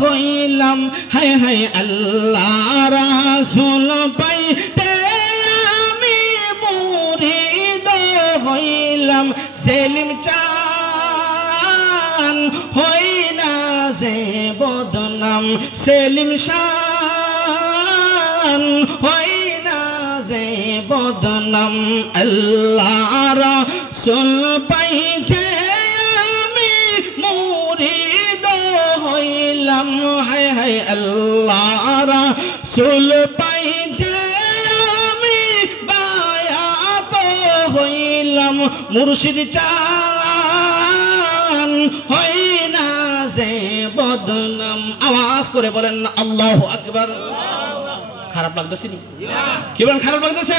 হইলাম, হায় হায় আল্লাহ রাসূল পাইতে আমি মুরিদ হইলাম। সেলিম চান হই না যে বদনাম, সেলিম শান হই না যে বদনাম। আল্লাহ রাসূল পাইতে আমি মুরিদ হইলাম, হায় হায় আল্লাহ রাসূল পাইতে আমি বায়াত হইলাম। মুর্শিদ চান হই না যে বদনাম। আওয়াজ করে বলেন না আল্লাহু আকবার। খারাপ লাগতেছে নি? কি বলেন খারাপ লাগতেছে?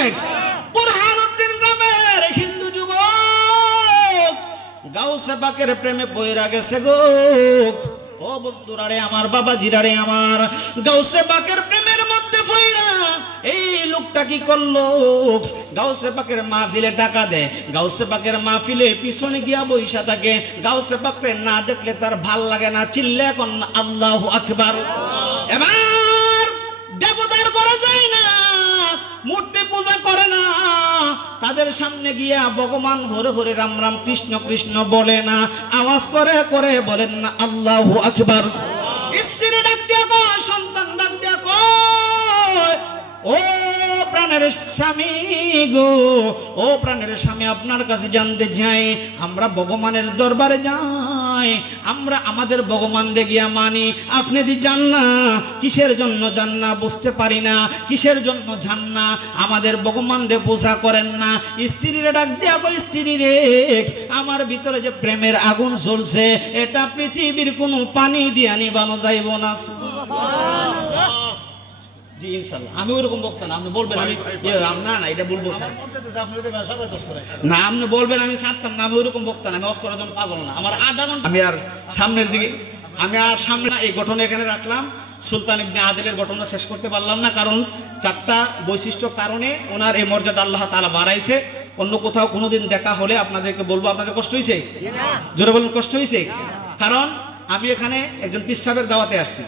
বুরহানুদ্দিন গ্রামের হিন্দু যুবক গাউসে পাকের প্রেমে পয়রা গেছে গো। ও বন্ধুরা রে আমার, বাবাজিরা রে আমার, গাউসে পাকের প্রেমের মধ্যে পয়রা এই লোকটা কি করলো? গাউসে পাকের মাহফিলে টাকা দেয়, গাউসে পাকের মাহফিলে পিছনে গিয়া বইসা থাকে। গাউসে পাককে না দেখলে তার ভাল লাগে না, চিল্লে এখন আল্লাহু আকবার। এবার দেবতার করা যায় না, মূর্তি পূজা করে না, তাদের সামনে গিয়া ভগবান হরে হরে রাম রাম কৃষ্ণ কৃষ্ণ বলে না, আওয়াজ করে করে বলেন না আল্লাহু আকবার। স্ত্রী ডাক দিয়া কয়, সন্তান ডাক দিয়া কয়, ও প্রাণের স্বামী গো, ও প্রাণের স্বামী, আপনার কাছে জানতে চাই, আমরা ভগবানের দরবারে যাই, আমরা আমাদের ভগবান রে গিয়া মানি, আপনি দি যান না, কিসের জন্য যান না বুঝতে পারি না, কিসের জন্য যান না, আমাদের ভগবান রে পূজা করেন না। স্ত্রীরে ডাক দিয়া কই, স্ত্রী রে, আমার ভিতরে যে প্রেমের আগুন জ্বলছে, এটা পৃথিবীর কোনো পানি দিয়া নিবানো যাইব না। জি ইনশাআল্লাহ। আমি ওইরকম বক্তা না, আপনি বলবেন আমি না না এটা বলবো স্যার না, আপনি বলবেন আমি ছাড়তাম না, আমি ওইরকম বক্তা না, আমি অস করার জন্য পাগল না। আমার আধা ঘন্টা আমি আর সামনের দিকে, আমি আর সামনে এই ঘটনা এখানে রাখলাম। সুলতান ইবনে আদিলের ঘটনা শেষ করতে পারলাম না, কারণ চারটা বৈশিষ্ট্য কারণে ওনার এই মর্যাদা আল্লাহ তাআলা বাড়াইছে। অন্য কোথাও কোনোদিন দেখা হলে আপনাদেরকে বলবো। আপনাদের কষ্ট হয়েছে? জোরে বলুন কষ্ট হয়েছে? কারণ আমি এখানে একজন পীর সাহেবের দাওয়াতে আসছি,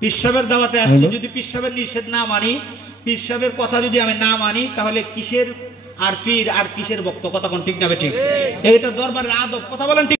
পীর সাহেবের দাওয়াতে আসছি, যদি পীর সাহেবের নিষেধ না মানি, পীর সাহেবের কথা যদি আমি না মানি, তাহলে কিসের আর পীর আর কিসের ভক্ত? কথা কোন ঠিক না? ঠিক, এটা দরবারের আদব। কথা বলেন ঠিক।